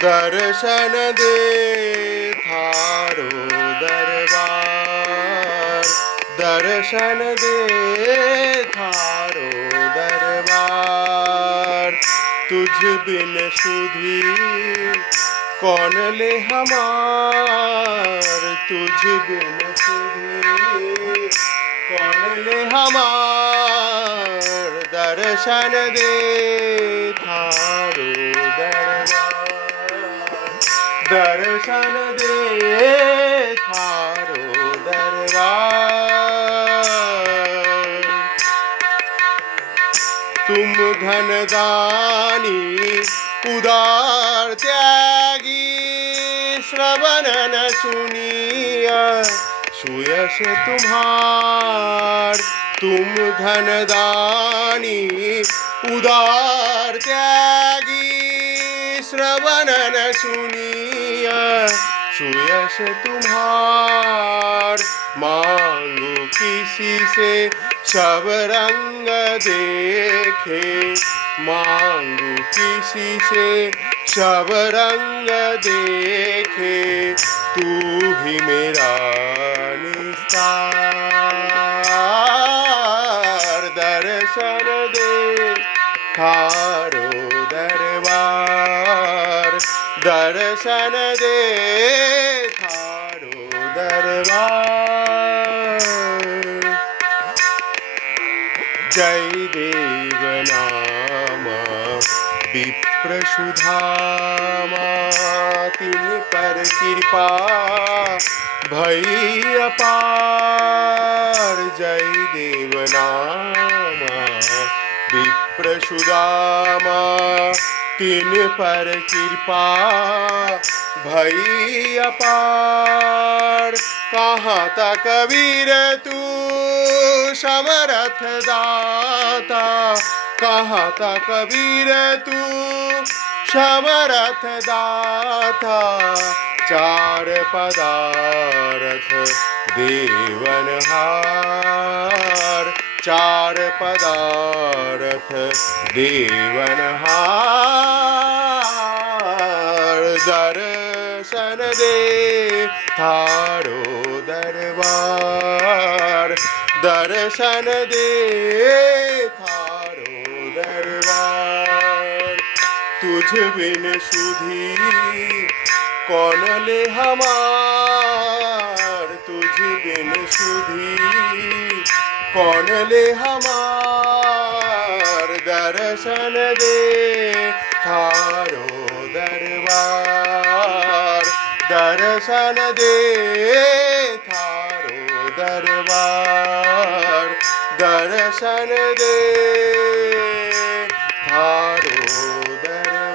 दर्शन दे थारो दरबार, दर्शन दे थारो दरबार। तुझ बिन सुधी कौन ले हमार, तुझ बिन सुधी कौन ले हमार। दर्शन दे थारो दरबार, दर्शन दे थारो दरबार। तुम धनदानी उदार त्यागी, श्रवण न सुनिया सुयश तुम्हार। तुम धनदानी उदार त्यागी, श्रवण न सुनिया सुयश तुम्हार। मांगो किसी से सब रंग देखे, मांगो किसी से सब रंग देखे। तू ही मेरा निस्तार, दर्शन दे थारो दरबार, दर्शन दे थारो दरबार। जय देव नामा विप्रसुधामा, तिन पर कृपा भई अपार। जय देव नामा विप्रसुदामा, तिन पर कृपा भई अपार। कहाँ तक वीर तू समरथ दाता, कहाँ तक वीर तू समरथ दाता। चार पदार्थ देवनहार, चार पदार्थ देवनहार। दर्शन दे थारो दरबार, दर्शन दे थारो दरबार। तुझ बिन सुधी कौन ले हमार, तुझ बिन सुधी कौन ले हमार। दर्शन दे थारो दरबार, दर्शन दे थारो दरबार, दर्शन दे थारो दरबार।